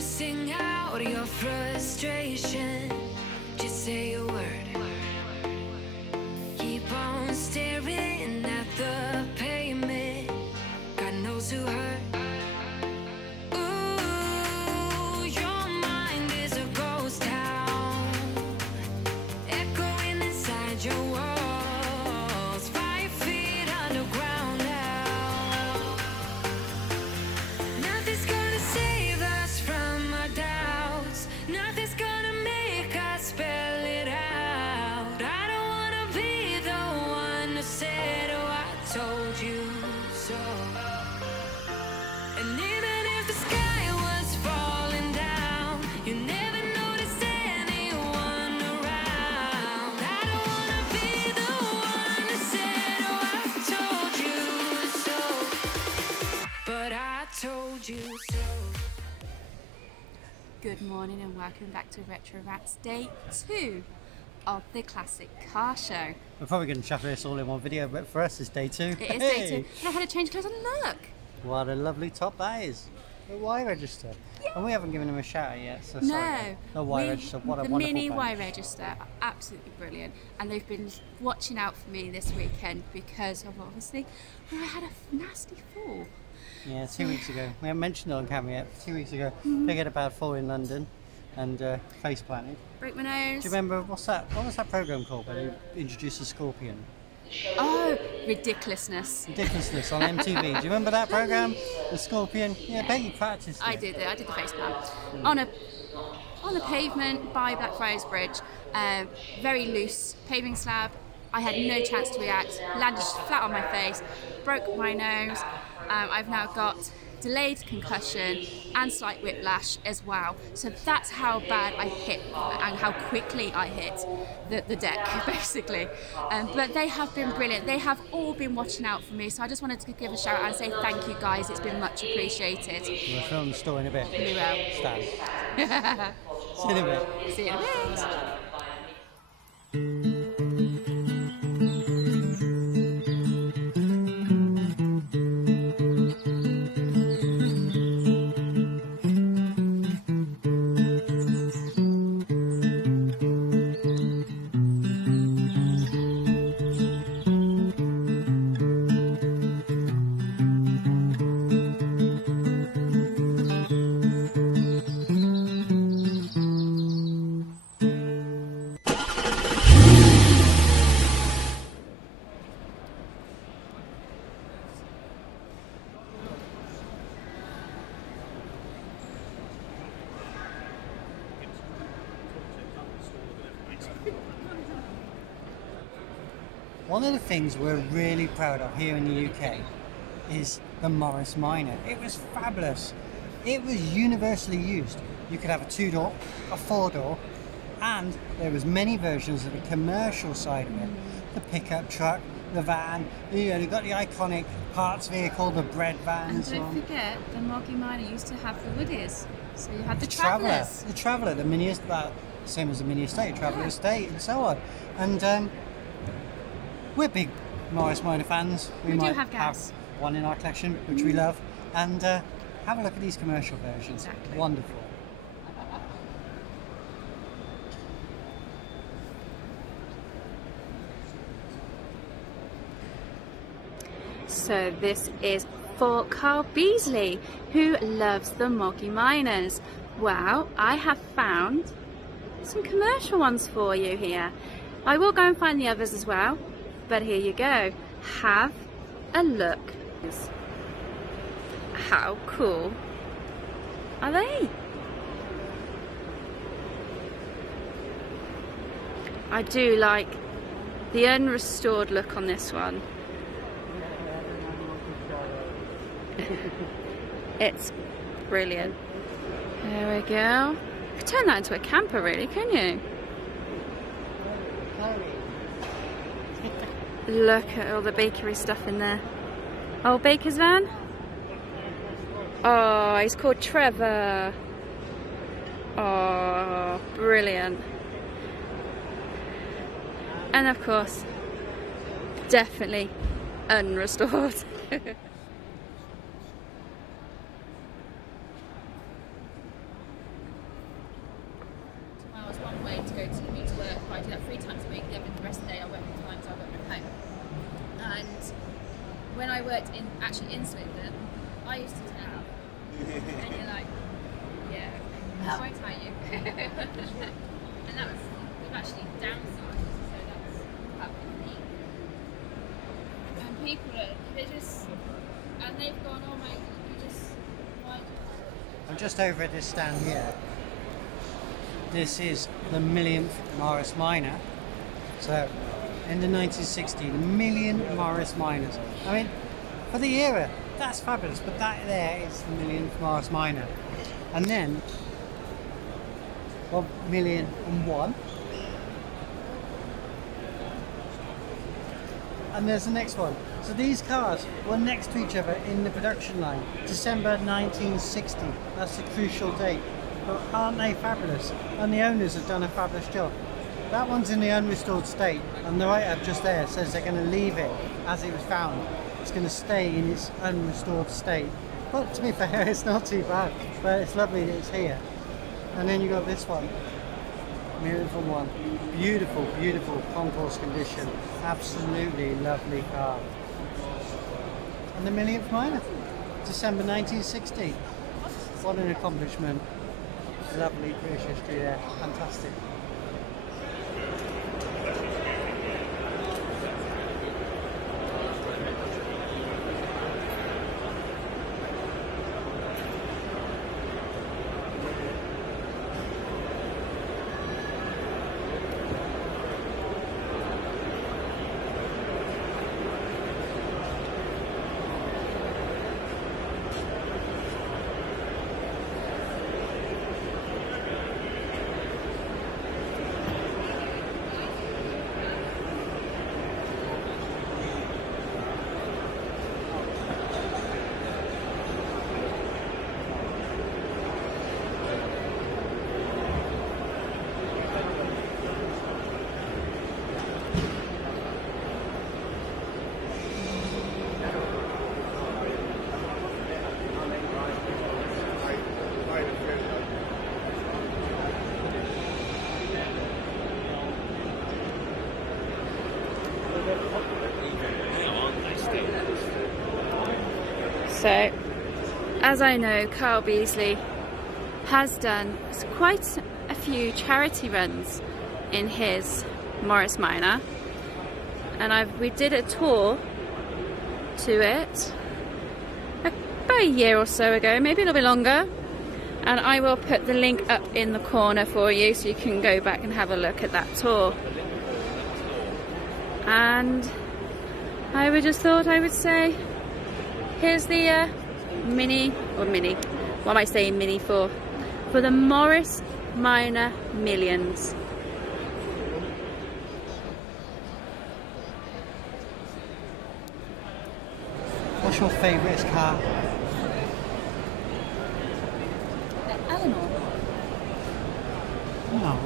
sing out your frustration. Just say a word. Keep on staring at the pavement. God knows who hurt. Ooh, your mind is a ghost town, echoing inside your walls, 5 feet underground now. Nothing's gonna save us from our doubts. Nothing's gonna make us spell it out. I don't wanna be the one who said, oh, I told you so. And even if the sky was falling down, you never noticed anyone around. I don't wanna be the one who said, oh, I told you so. But I told you so. Good morning and welcome back to Retro Rats Day 2 of the Classic Car Show. We're probably going to chuck this all in one video, but for us it's day 2. It is day 2. And I had to change clothes and look! What a lovely top that is. The Y register. Yeah. And we haven't given him a shout out yet, so no, sorry. The Y register, what a the wonderful mini band. Y register are absolutely brilliant, and they've been watching out for me this weekend because of obviously where I had a nasty fall. Yeah, 2 weeks ago. We haven't mentioned it on camera yet. 2 weeks ago, figured a bad fall in London and face planted. Broke my nose. Do you remember, what was that programme called where they introduced a scorpion? Oh, ridiculousness. Ridiculousness on MTV. Do you remember that programme? The scorpion? Yeah, I bet you practiced it. I did it. I did the face plant on a pavement by Blackfriars Bridge. Very loose paving slab. I had no chance to react. Landed flat on my face. Broke my nose. I've now got delayed concussion and slight whiplash as well. So that's how bad I hit and how quickly I hit the deck, basically. But they have been brilliant. They have all been watching out for me. So I just wanted to give a shout out and say thank you guys. It's been much appreciated. We'll film the store in a bit. We will. Stand. See you in a bit. See you in a bit. One of the things we're really proud of here in the UK is the Morris Minor. It was fabulous. It was universally used. You could have a 2-door, a 4-door, and there was many versions of the commercial side of it. The pickup truck, the van, you know, you've got the iconic parts vehicle, the bread van and so on. And don't forget, the Moggy Minor used to have the Woodies. So you had the Traveller. Travellers. The Traveller, the mini, same as the mini estate, Traveller estate and so on. And we're big Morris Minor fans. We might do have gas. One in our collection, which we love. And have a look at these commercial versions. Exactly. Wonderful. So this is for Carl Beasley, who loves the Moggy Minors. Well, I have found some commercial ones for you here. I will go and find the others as well, but here you go. Have a look. How cool are they? I do like the unrestored look on this one. It's brilliant. There we go. You could turn that into a camper, really, can you? Look at all the bakery stuff in there. Old baker's van. Oh, he's called Trevor. Oh, brilliant. And of course, definitely unrestored. worked in Swindon, I used to turn up, and you're like, yeah, I won't tell you. And that was, we've actually downsized, so that's quite unique. And people they're just, and they've gone, oh my, why do you? I'm just over at this stand here. This is the millionth Morris Minor. So, in the 1960s, a million Morris Minors. I mean, for the era, that's fabulous, but that there is the millionth Morris Minor. And then, 1,000,001. And there's the next one. So these cars were next to each other in the production line. December 1960. That's the crucial date. But aren't they fabulous? And the owners have done a fabulous job. That one's in the unrestored state, and the write-up just there says they're going to leave it as it was found. It's going to stay in its unrestored state. But to be fair, it's not too bad. But it's lovely that it's here. And then you've got this one. Beautiful one. Beautiful, beautiful concourse condition. Absolutely lovely car. And the millionth minor. December 1960. What an accomplishment. Lovely British history there. Fantastic. So, as I know, Carl Beasley has done quite a few charity runs in his Morris Minor, and we did a tour to it about a year or so ago, maybe a little bit longer, and I will put the link up in the corner for you so you can go back and have a look at that tour. And I would just thought I would say, here's the mini, what am I saying mini for the Morris Minor Millions. What's your favourite car? Eleanor. No.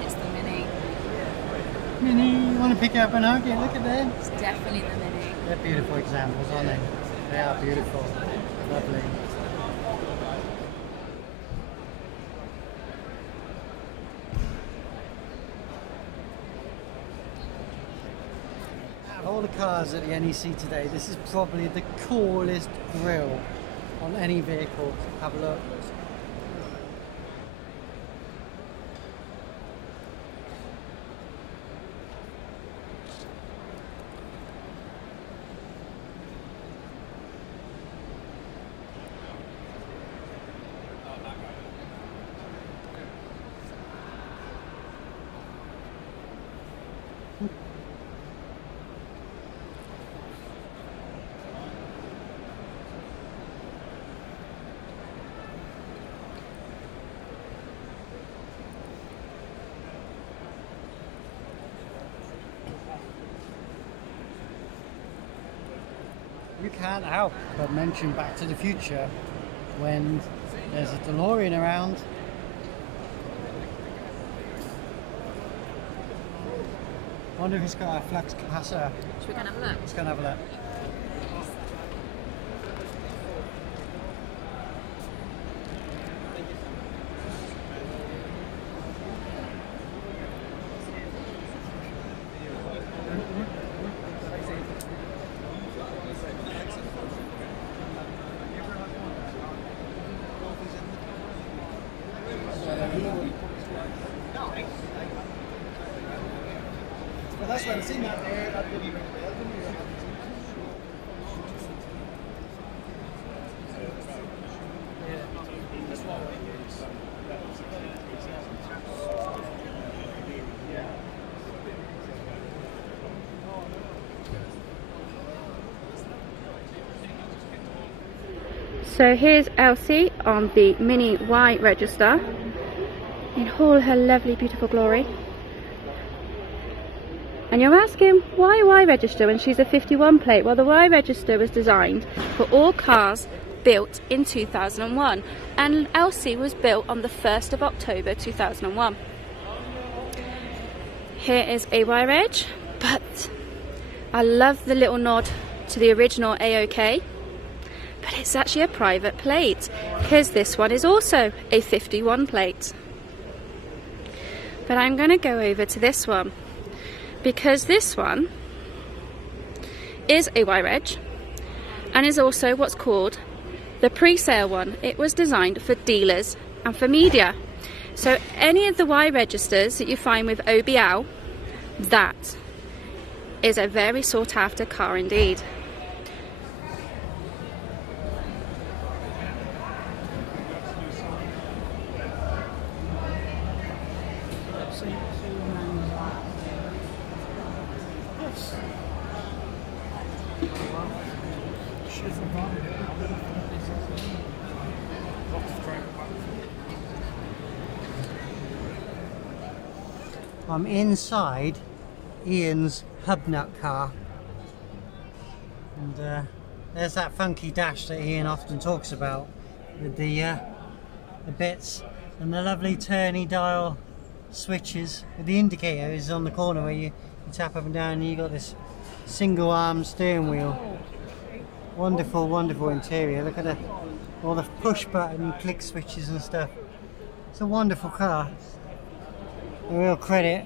It's the Mini. Mini, you want to pick it up and hug it? Look at them. It's definitely the Mini. They're beautiful examples, aren't they? They are beautiful. Lovely. Out of all the cars at the NEC today, this is probably the coolest grille on any vehicle. Have a look. You can't help but mention Back to the Future when there's a DeLorean around. I wonder if it's got a flux capacitor. Should we go and have a look? Let's go and have a look. So here's Elsie on the Mini Y register in all her lovely beautiful glory. And you're asking, why Y register when she's a 51 plate? Well, the Y register was designed for all cars built in 2001, and Elsie was built on the 1st of October 2001. Here is a Y reg, but I love the little nod to the original AOK. But it's actually a private plate, because this one is also a 51 plate. But I'm going to go over to this one, because this one is a Y reg and is also what's called the pre-sale one. It was designed for dealers and for media. So any of the Y registers that you find with OBL, that is a very sought after car indeed. I'm inside Ian's hubnut car, and there's that funky dash that Ian often talks about, with the bits and the lovely turny dial switches. The indicator is on the corner where you tap up and down, and you got this single arm steering wheel. Wonderful, wonderful interior. Look at all the push button click switches and stuff. It's a wonderful car. A real credit.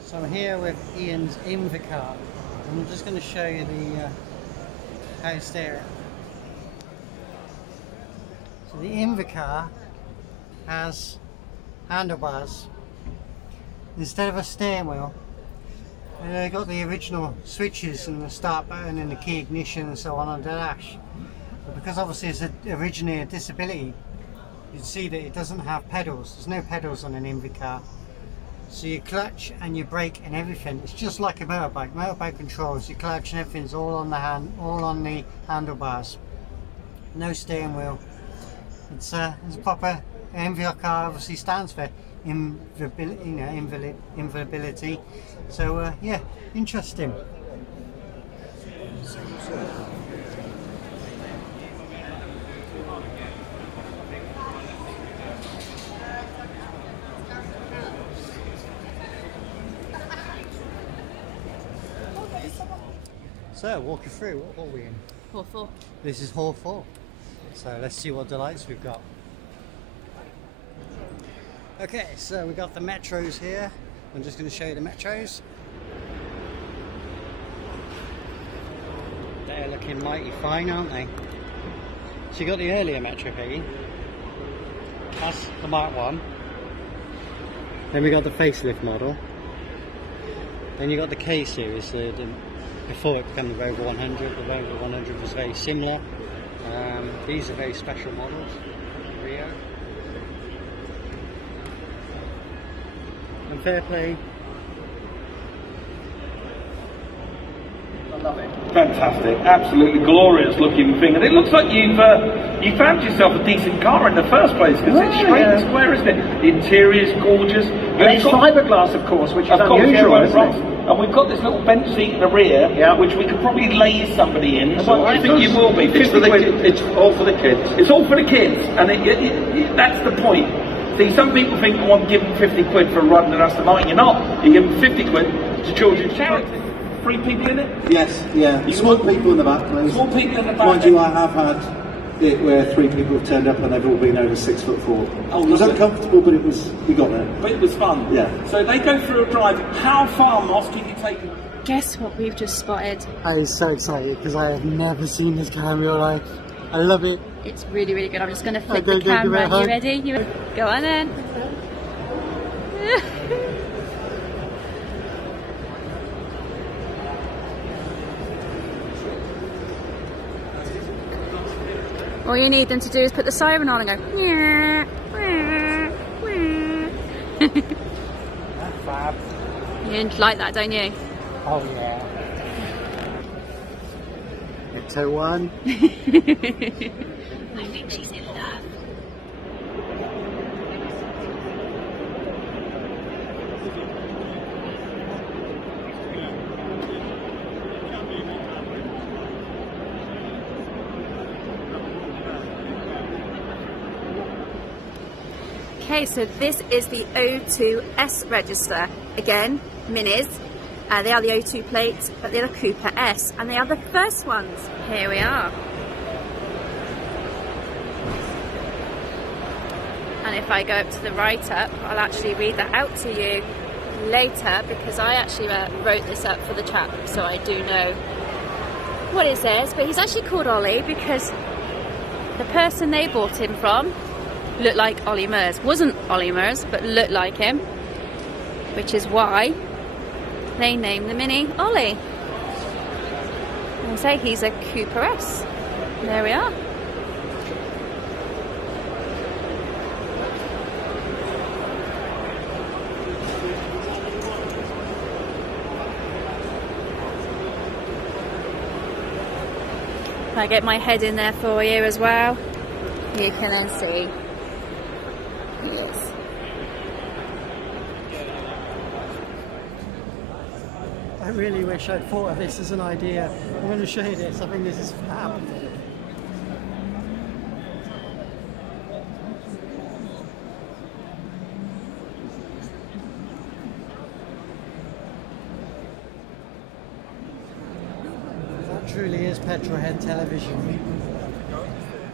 So I'm here with Ian's Invicar. I'm just going to show you the house there. So the Invicar has handlebars instead of a steering wheel. And they've got the original switches and the start button and the key ignition and so on the dash. But because obviously it's originally a disability, you see that it doesn't have pedals. There's no pedals on an Invicar. So your clutch and your brake and everything, it's just like a motorbike. Motorbike controls, your clutch and everything's all on the handlebars. No steering wheel. It's a proper Invicar. Obviously stands for invalidity. So yeah, interesting. So, walk you through, what hall are we in? Hall 4. This is hall 4. So let's see what delights we've got. Okay, so we've got the metros here. I'm just going to show you the metros. They're looking mighty fine, aren't they? So you got the earlier Metro P. That's the Mark 1. Then we got the facelift model. Then you got the K series. Before it became the Rover 100, the Rover 100 was very similar. These are very special models. Rio. And fair play. I love it. Fantastic, absolutely glorious looking thing, and it looks like you found yourself a decent car in the first place, because it's straight and square, isn't it? The interior is gorgeous. And it's fiberglass, of course, which is unusual, isn't it? And we've got this little bench seat in the rear, which we could probably lay somebody in. So I think you will be. It's all for the kids. It's all for the kids, and that's the point. See, some people think, oh, I'm giving 50 quid for a ride in the Aston Martin. You're not. You're giving 50 quid to children's charity. 3 people in it? Yes, yeah. Small people in the back, please. Small people in the back. Mind you, I have had it where 3 people have turned up and they've all been over 6'4". Oh, it was lovely. uncomfortable, but we got there. But it was fun. Yeah. So they go through a drive. How far, Moss, can you take them? Guess what we've just spotted? I am so excited because I have never seen this car in real life. I love it. It's really, really good. I'm just going to flip Okay, the camera. go You ready? Go on then. All you need them to do is put the siren on and go. That's fab. You like that, don't you? Oh yeah. It's a one. I think she's in love. Okay, so this is the O2S register. Again, minis. They are the O2 plates, but they're the Cooper S, and they are the first ones. Here we are. And if I go up to the write-up, I'll actually read that out to you later, because I actually wrote this up for the chap, so I do know what it says. But he's actually called Ollie because the person they bought him from looked like Ollie Murs. Wasn't Ollie Murs, but looked like him, which is why they named the Mini Ollie. And say he's a Cooper S. There we are. If I get my head in there for you as well, you can then see. Yes. I really wish I'd thought of this as an idea. I'm going to show you this. I think this is fab. That truly is petrolhead television.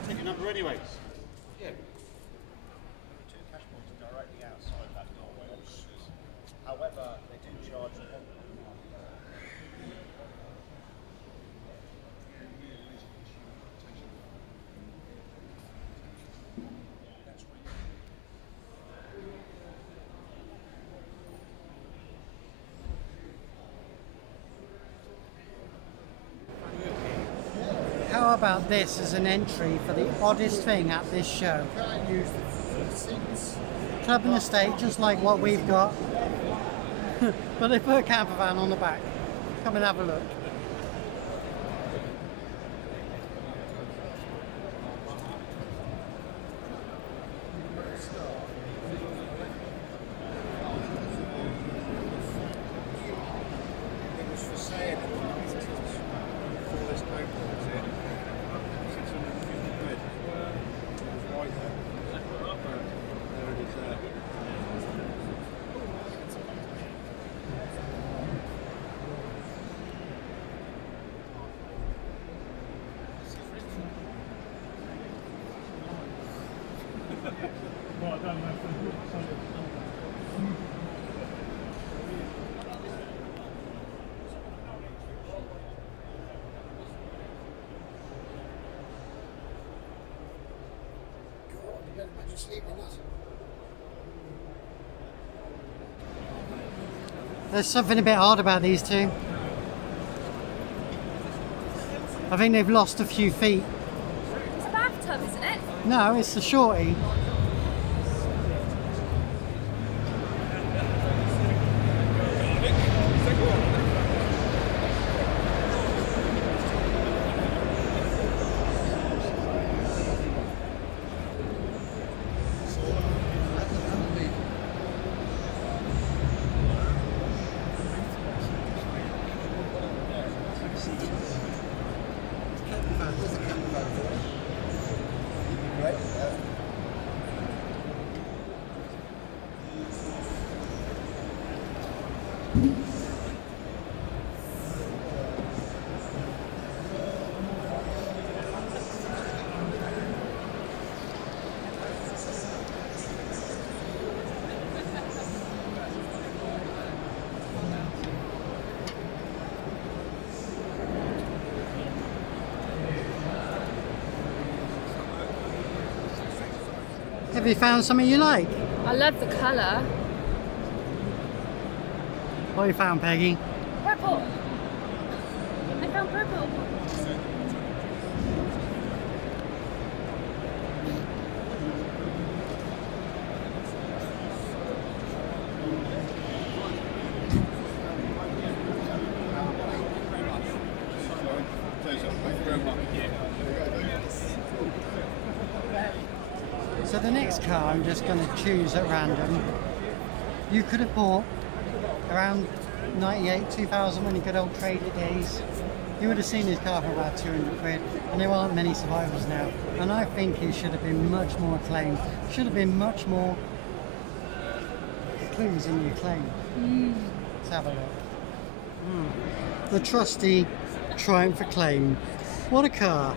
Take your number anyways. Yeah. Two cash points directly outside that doorway offices. However, they do charge How about this as an entry for the oddest thing at this show? Club and estate, just like what we've got. But they put a camper van on the back. Come and have a look. There's something a bit odd about these two. I think they've lost a few feet. It's a bathtub, isn't it? No, it's the shorty. Have you found something you like? I love the colour. What have you found, Peggy? Purple. I found purple. So the next car I'm just going to choose at random. You could have bought around 98, 2000 when you good old trader days. You would have seen this car for about 200 quid, and there aren't many survivors now. And I think it should have been much more acclaimed. Should have been much more clues in the acclaim. Let's have a look. The trusty Triumph Acclaim. What a car.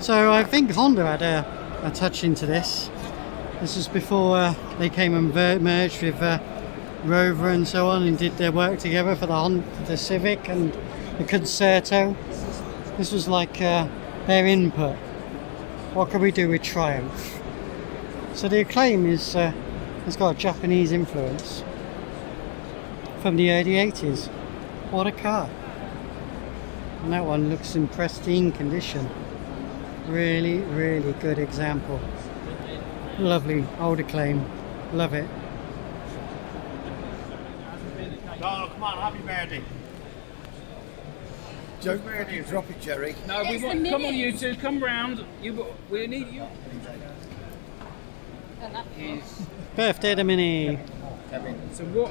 So I think Honda had a touch into this. This was before they came and merged with Rover and so on, and did their work together for the Civic and the Concerto. This was like their input. What can we do with Triumph? So the Acclaim is has got a Japanese influence from the early 80s. What a car. And that one looks in pristine condition. Really, really good example. Lovely old Acclaim. Love it. Oh, come on, happy birthday. Don't drop it, Jerry. No, we want. Come on, you two, come round. We need you. Birthday to Minnie. So what?